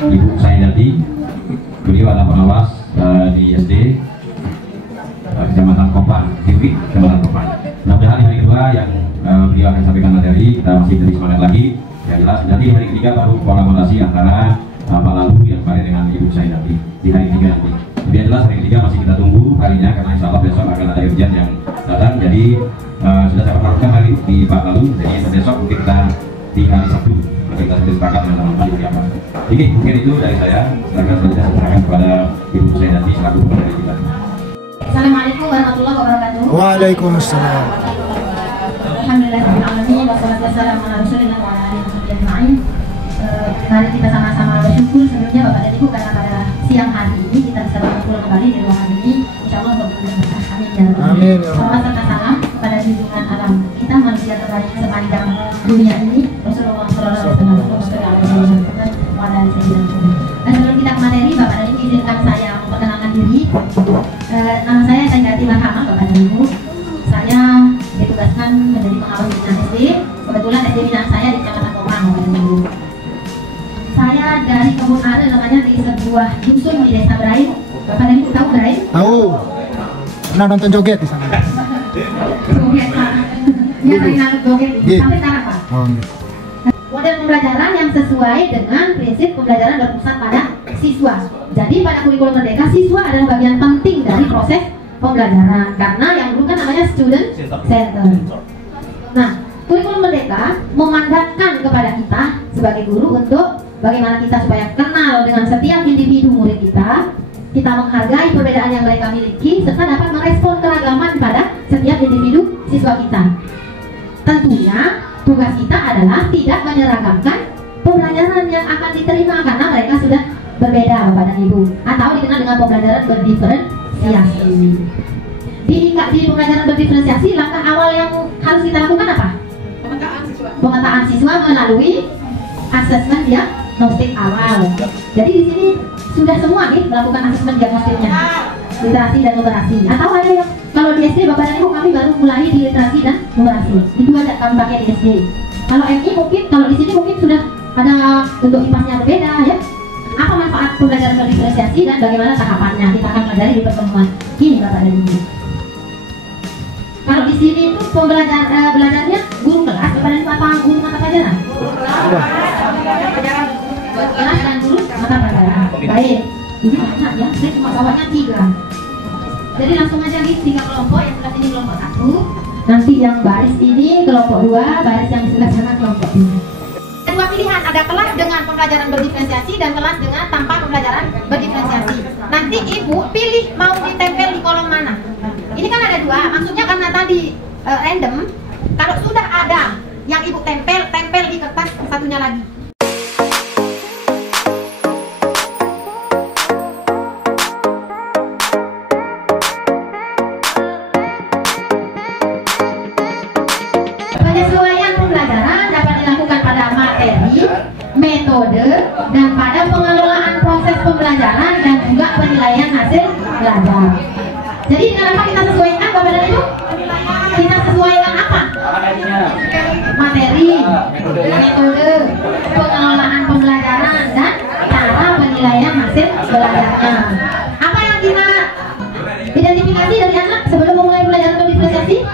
Ibu Saidati. Beliau adalah pengawas di SD Kecamatan Kopang, Tiwi, Kecamatan Kopang. Mudah-mudahan di hari kedua yang beliau akan sampaikan materi, kita masih lebih semangat lagi. Yang jelas, nanti hari ketiga baru kolaborasi antara Pak Lalu yang kemarin dengan Ibu Saidati di hari ketiga nanti. Jadi yang jelas hari ketiga masih kita tunggu harinya, karena insya Allah besok akan ada ujian yang datang. Jadi sudah saya perkenalkan hari di Pak Lalu, jadi besok mungkin kita di hari Sabtu kita sudah sepakat dengan teman-teman di apa. Jadi mungkin itu dari saya. Silakan selanjutnya saya serahkan kepada Ibu Saidati selaku kepala dari kita. Assalamualaikum warahmatullahi wabarakatuh. Waalaikumsalam. Alhamdulillahirrahmanirrahim. Wassalatu wassalamu ala rasulillah wa ala alihi ajma'in. Mari kita sama-sama bersyukur sebelumnya Bapak dan Ibu, karena pada siang hari ini kita bisa berkumpul kembali di ruangan ini. Insyaallah berbulan berkah. Amin ya rabbal alamin. Salawat serta salam kepada junjungan alam kita, manusia terbaik sepanjang dunia ini, Rasulullah sallallahu alaihi wasallam. Dan sebelum kita ke materi, Bapak dan Ibu izinkan saya memperkenalkan diri. Nama saya Saidati Marhamah, Bapak dan Ibu. Saya ditugaskan menjadi pengawas binaan SD. Kebetulan SD binaan saya di Kecamatan Kopang, Bapak dan Ibu. Saya dari Kebun Are, namanya di sebuah dusun di Desa Brain. Bapak dan Ibu tahu Brain? Tahu. Pernah nonton joget di sana? Joget, Pak. Ya, saya nangkep joget sampai sekarang, Pak. Oh, Model pembelajaran yang sesuai dengan prinsip pembelajaran berpusat pada siswa. Jadi pada kurikulum Merdeka, siswa adalah bagian penting dari proses pembelajaran, karena yang dulu kan namanya student center. Nah, kurikulum Merdeka memandangkan kepada kita sebagai guru untuk bagaimana kita supaya kenal dengan setiap individu murid kita menghargai perbedaan yang mereka miliki, serta dapat merespon keragaman pada setiap individu siswa kita. Tentunya tugas kita adalah tidak menyeragamkan pembelajaran yang akan diterima, karena mereka sudah berbeda Bapak dan Ibu, atau dikenal dengan pembelajaran berdiferensiasi. Di pembelajaran berdiferensiasi, langkah awal yang harus kita lakukan apa? Pemetaan siswa melalui asesmen diagnostik awal. Jadi di sini sudah semua nih melakukan asesmen diagnostiknya, literasi dan numerasi. Atau ada yang kalau di SD Bapak dan Ibu kami baru mulai di literasi dan numerasi. Itu aja kami pakai di SD. Kalau MI mungkin, kalau di sini mungkin sudah ada untuk IPA-nya berbeda ya. Apa manfaat pembelajaran berdiferensiasi dan bagaimana tahapannya, kita akan pelajari di pertemuan ini Bapak dan Ibu. Kalau di sini itu belajarnya guru kelas Bapak dan Ibu, apa guru mata pelajaran? Kelas dan guru mata pelajaran. Baik, ini banyak ya, saya cuma bawanya 3. Jadi langsung aja nih 3 kelompok, yang sebelah sini kelompok 1. Nanti yang baris ini kelompok 2, baris yang di sebelah sana kelompok 3. Dua pilihan, ada kelas dengan pembelajaran berdiferensiasi dan kelas dengan tanpa pembelajaran berdiferensiasi. Nanti Ibu pilih mau ditempel di kolom mana. Ini kan ada 2, maksudnya karena tadi random. Kalau sudah ada yang Ibu tempel di kertas satunya lagi. Penyesuaian pembelajaran dapat dilakukan pada materi, metode, dan pada pengelolaan proses pembelajaran dan juga penilaian hasil belajar. Jadi kenapa kita sesuaikan Bapak dan Ibu? Kita sesuaikan apa? Materi, metode, pengelolaan pembelajaran, dan cara penilaian hasil belajarnya. Apa yang kita identifikasi dari anak sebelum memulai pelajaran berdiferensiasi?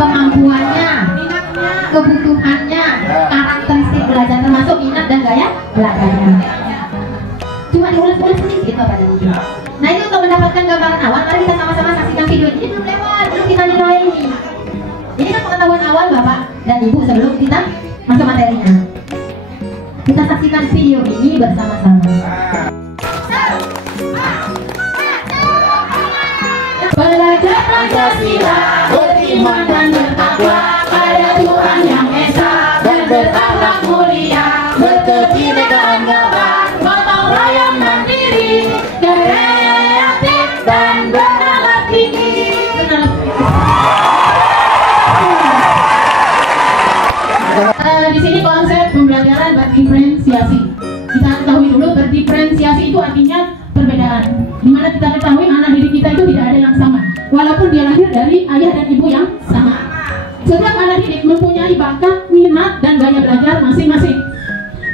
Kemampuannya, kebutuhannya, karakteristik belajar termasuk minat dan gaya belajarnya. Cuma diulas-ulas sedikit Bapak dan Ibu. Nah, ini untuk mendapatkan gambaran awal, mari kita sama-sama saksikan video ini. Belum lewat, belum kita nilai ini. Ini kan pengetahuan awal Bapak dan Ibu sebelum kita masuk materinya. Kita saksikan video ini bersama-sama. Belajar Pancasila, beriman dan bertakwa pada Tuhan Yang Esa, dan berakhlak mulia, berkebinekaan hebat, gotong royong mandiri, kreatif dan bernalar tinggi. Di sini konsep pembelajaran berdiferensiasi. Kita ketahui dulu berdiferensiasi itu artinya perbedaan. Dimana kita ketahui anak didik kita itu tidak ada yang sama, walaupun dia lahir dari ayah dan ibu yang sama. Setiap anak didik mempunyai bakat, minat, dan gaya belajar masing-masing.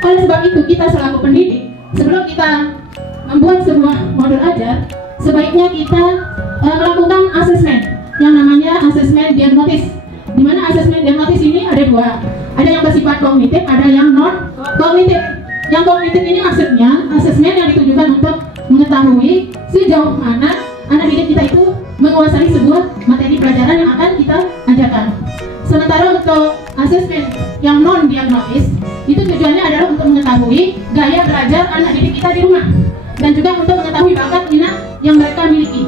Oleh sebab itu kita selaku pendidik sebelum kita membuat sebuah modul ajar, sebaiknya kita melakukan asesmen yang namanya asesmen diagnosis. Di mana asesmen diagnosis ini ada dua, ada yang bersifat kognitif, ada yang non kognitif. Yang kognitif ini maksudnya asesmen yang ditujukan untuk mengetahui sejauh mana anak didik kita itu menguasai sebuah materi pelajaran yang akan kita ajarkan. Sementara untuk asesmen yang non diagnosis itu tujuannya adalah untuk mengetahui gaya belajar anak didik kita di rumah dan juga untuk mengetahui bakat minat yang mereka miliki.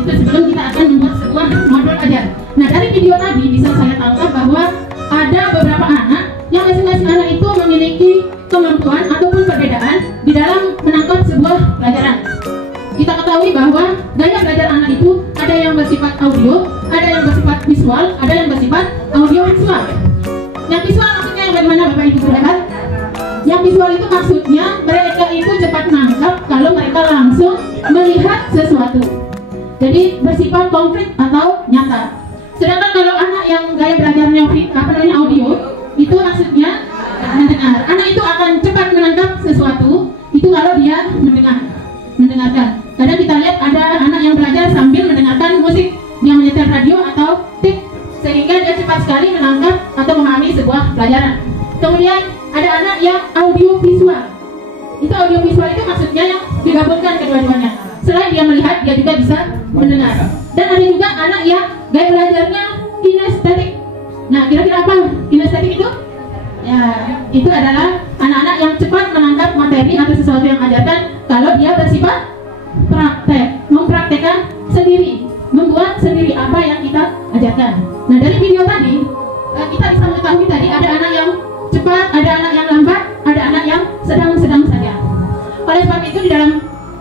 Itu sebelum kita akan membuat sebuah modul ajar. Nah, dari video tadi bisa saya tangkap bahwa ada beberapa anak yang masing-masing anak itu memiliki kemampuan ataupun perbedaan di dalam menangkap sebuah pelajaran. Kita ketahui bahwa gaya belajar anak itu ada yang bersifat audio, ada yang bersifat visual, ada yang bersifat audio visual. Yang visual maksudnya yang bagaimana Bapak Ibu saudara? Yang visual itu maksudnya mereka itu cepat menangkap kalau mereka langsung melihat sesuatu. Jadi bersifat konkret atau nyata. Sedangkan kalau anak yang gaya belajarnya audio, itu maksudnya mendengar. Anak itu akan cepat menangkap sesuatu itu kalau dia mendengarkan. Kadang kita lihat ada anak yang belajar sambil mendengarkan musik, dia menyetel radio atau tip, sehingga dia cepat sekali menangkap atau memahami sebuah pelajaran. Kemudian ada anak yang audio visual. Itu audio visual itu maksudnya yang digabungkan kedua-duanya. Selain dia melihat, dia juga bisa mendengar. Dan ada juga anak yang gaya belajarnya kinestetik. Nah, kira-kira apa kinestetik itu? Ya, itu adalah anak-anak yang cepat menangkap materi atau sesuatu yang ajarkan kalau dia bersifat praktek, mempraktekkan sendiri, membuat sendiri apa yang kita ajarkan. Nah, dari video tadi kita bisa mengetahui tadi ada anak yang cepat, ada anak yang lambat, ada anak yang sedang-sedang saja. Oleh sebab itu di dalam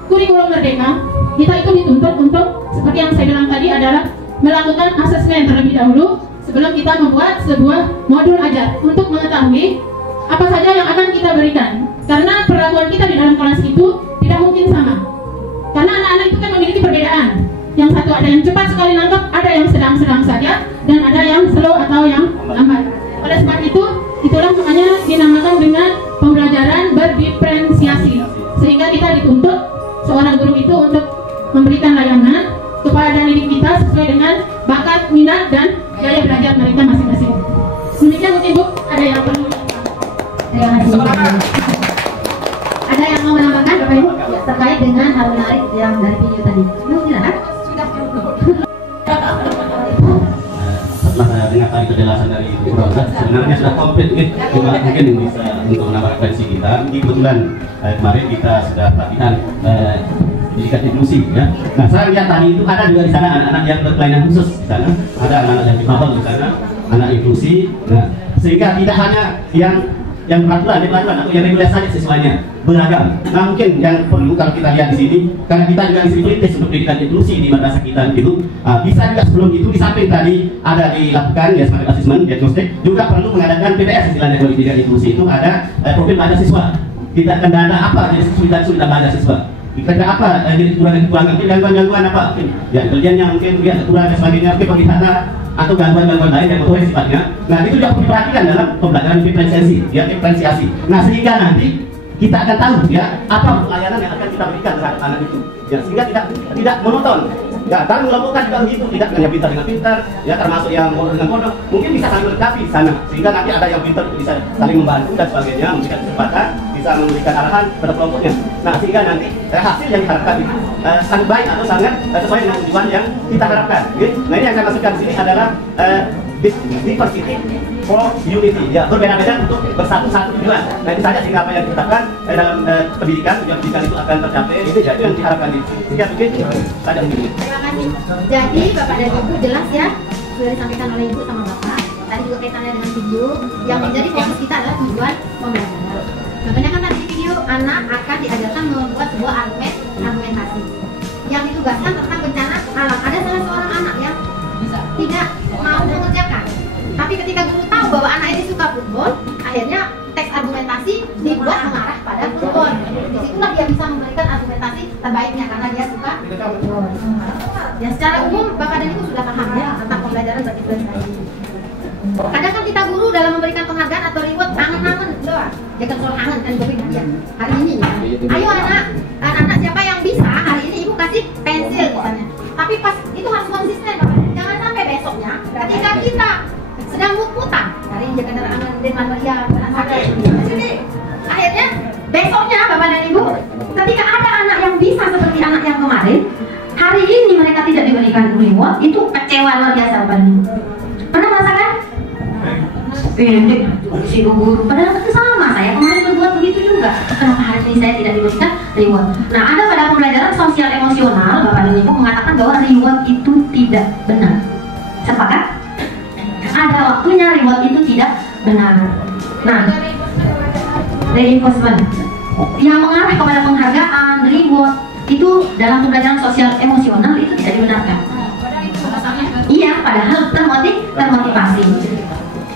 kurikulum Merdeka kita itu dituntut untuk seperti yang saya bilang tadi adalah melakukan asesmen terlebih dahulu sebelum kita membuat sebuah modul ajar untuk mengetahui apa saja yang akan kita berikan. Karena perlakuan kita di dalam kelas itu tidak mungkin sama. Karena anak-anak itu kan memiliki perbedaan. Yang satu ada yang cepat sekali nangkap, ada yang sedang-sedang saja, dan ada yang slow atau yang lambat. Oleh sebab itu, itulah makanya dinamakan dengan pembelajaran berdiferensiasi. Sehingga kita dituntut seorang guru itu untuk memberikan layanan kepada didik kita sesuai dengan bakat, minat, dan gaya belajar mereka masing-masing. Demikian mungkin Bu, ada yang perlu? Terima kasih. Ada yang mau menambahkan Bapak Ibu terkait dengan hal menarik yang dari video tadi? Silakan. Setelah dengar tadi penjelasan dari Ibu Rosa, sebenarnya sudah komplit nih. Cuma mungkin bisa untuk menambah referensi kita. Kebetulan kemarin kita sudah pelatihan pendidikan inklusi ya. Nah, saya lihat tadi itu ada juga di sana anak-anak yang berkelainan khusus di sana, ada anak-anak yang difabel di sana, anak inklusi. Nah, sehingga tidak hanya yang peraturan atau yang reguler saja sesuainya, beragam. Nah, mungkin yang perlu kalau kita lihat di sini, karena kita juga di sini perintis untuk pendidikan inklusi di madrasah kita itu, bisa juga sebelum itu di samping tadi ada dilakukan ya sebagai asesmen diagnostik, juga perlu mengadakan PBS istilahnya kalau pendidikan inklusi itu ada profil mahasiswa. Kita akan dana apa jadi kesulitan mahasiswa. Kita apa jadi kekurangan gangguan apa mungkin ya kerjanya mungkin ya kekurangan dan sebagainya mungkin penglihatan atau gangguan lain yang motorik sifatnya. Nah, itu juga perlu diperhatikan dalam pembelajaran diferensiasi. Nah, sehingga nanti kita akan tahu ya apa pelayanan yang akan kita berikan terhadap anak itu. Ya, sehingga tidak monoton. Ya, dan melakukan juga begitu, tidak hanya pintar dengan pintar, ya termasuk yang bodoh dengan bodoh, mungkin bisa saling melengkapi di sana. Sehingga nanti ada yang pintar bisa saling membantu dan sebagainya, memberikan kesempatan, bisa memberikan arahan pada kelompoknya. Nah, sehingga nanti hasil yang diharapkan itu sangat baik atau sangat sesuai dengan tujuan yang kita harapkan. Gitu. Nah, ini yang saya maksudkan di sini adalah diversity for unity, ya berbeda-beda untuk bersatu-satu tujuan. Nah, itu saja sehingga apa yang diharapkan dalam pendidikan, tujuan pendidikan itu akan tercapai. Itu ya, itu yang diharapkan. Sehingga mungkin saja mungkin. Terima kasih. Jadi Bapak dan Ibu jelas ya sudah disampaikan oleh Ibu sama Bapak. Tadi juga kaitannya dengan video yang menjadi fokus kita adalah tujuan pembelajaran. Makanya kan tadi di video anak akan diajarkan membuat sebuah argumentasi yang ditugaskan tentang bencana alam. Ada salah seorang anak yang tidak mau mengerjakan, tapi ketika guru tahu bahwa anak ini suka football, akhirnya teks argumentasi dibuat mengarah pada football. Disitulah dia bisa memberikan argumentasi terbaiknya karena dia suka football. Ya, secara umum Bapak dan Ibu sudah paham ya tentang pembelajaran berdiferensiasi. Kadang kan kita guru dalam memberikan penghargaan atau reward angen-angen doang. dia kan soal kangen kan gue ya hari ini ya. Ayo anak siapa yang bisa hari ini ibu kasih pensil misalnya, tapi pas itu harus konsisten Bapak. Jangan sampai besoknya ketika kita sedang mut-mutan hari ini jangan angan dengan Maria jadi akhirnya besoknya Bapak dan Ibu ketika ada anak yang bisa seperti anak yang kemarin, hari ini mereka tidak diberikan reward, itu kecewa luar biasa Bapak dan Ibu. Pernah merasakan? Si guru padahal itu sama, saya kemarin berbuat begitu juga, kenapa hari ini saya tidak diberikan reward? Nah, ada pada pembelajaran sosial emosional Bapak dan Ibu mengatakan bahwa reward itu tidak benar. Sepakat? Ada waktunya reward itu tidak benar. Nah, reinforcement yang mengarah kepada penghargaan, reward itu dalam pembelajaran sosial emosional itu tidak dibenarkan. Iya, padahal termotivasi.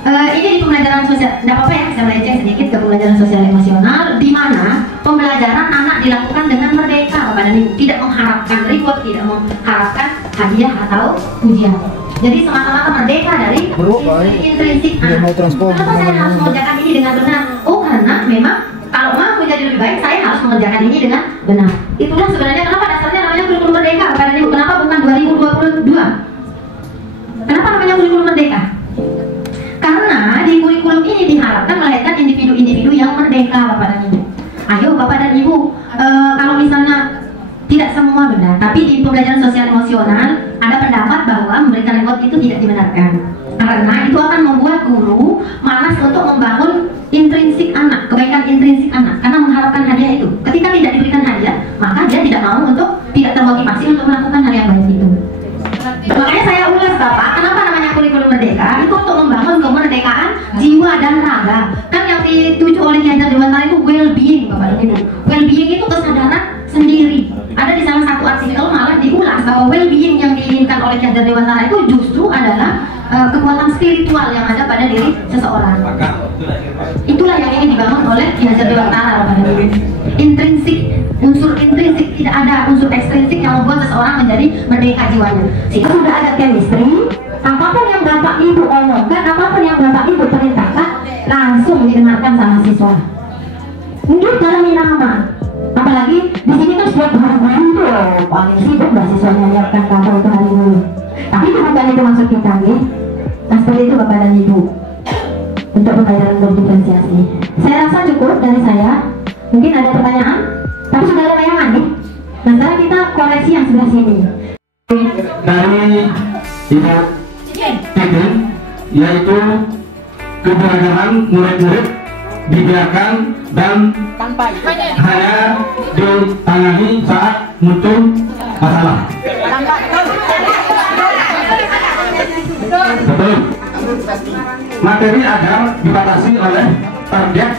Ini di pembelajaran sosial, tidak apa-apa ya, saya melenceng sedikit ke pembelajaran sosial emosional, di mana pembelajaran anak dilakukan dengan merdeka Bapak dan Ibu, tidak mengharapkan reward, tidak mengharapkan hadiah atau pujian. Jadi semata-mata merdeka dari intrinsik anak. Kenapa saya harus mengerjakan ini dengan benar? Oh, karena memang kalau mau menjadi lebih baik, saya harus mengerjakan ini dengan benar. Itulah sebenarnya kenapa dasarnya namanya kurikulum merdeka Bapak dan Ibu. Kenapa bukan 2022? Kenapa namanya kurikulum merdeka? Karena di kurikulum ini diharapkan melahirkan individu-individu yang merdeka Bapak dan Ibu. Ayo Bapak dan Ibu, kalau misalnya tidak semua benar, tapi di pembelajaran sosial emosional ada pendapat bahwa memberikan reward itu tidak dibenarkan. Karena itu akan membuat guru malas untuk membangun intrinsik anak, kebaikan intrinsik anak, karena mengharapkan hadiah itu. Ketika tidak diberikan hadiah, maka dia tidak mau untuk, tidak termotivasi untuk melakukan hal yang baik itu. Makanya saya ulas Bapak, kenapa namanya kurikulum merdeka? Itu untuk membangun kemerdekaan jiwa dan raga. Kan yang dituju oleh Ki Hajar Dewantara itu well-being Bapak dan Ibu. Well-being itu kesadaran sendiri. Ada di salah satu artikel malah diulas bahwa well-being yang diinginkan oleh Ki Hajar Dewantara itu justru adalah kekuatan spiritual yang ada pada diri seseorang. Itulah yang ingin dibangun oleh Ki Hajar Dewantara Bapak dan Ibu. Intrinsik, unsur intrinsik, tidak ada unsur ekstrinsik yang membuat seseorang menjadi merdeka jiwanya. Itu sudah ada chemistry. Apapun yang Bapak Ibu omongkan, apapun yang Bapak Ibu perintahkan, langsung didengarkan sama siswa. Mungkin dalam irama. Apalagi di sini kan setiap hari itu paling sibuk mbak siswanya menyiapkan kantor itu hari dulu. Tapi bukan itu maksud kita, nih. Nah, seperti itu Bapak dan Ibu untuk pembelajaran berdiferensiasi. Saya rasa cukup dari saya. Mungkin ada pertanyaan, tapi sudah ada bayangan nih. Nah, sekarang kita koreksi yang sebelah sini. Dari Ibu Titin, yaitu keberadaan murid-murid dibiarkan dan hanya ditangani saat muncul masalah. Betul. Materi agar dibatasi oleh target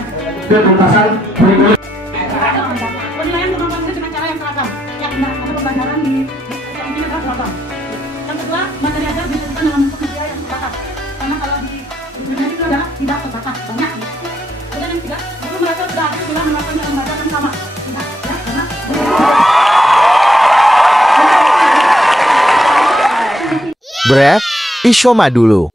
ketuntasan kurikulum. Penilaian kemampuan dengan cara yang seragam, yang benar, karena pembelajaran di yang ini adalah seragam. Yang kedua, materi ajar ditentukan dalam bentuk media yang terbatas, karena kalau di dunia itu adalah tidak terbatas, banyak. Kemudian yang ketiga, guru mereka sudah melakukan lembaga yang sama, tidak, ya, karena Bref, Ishoma dulu.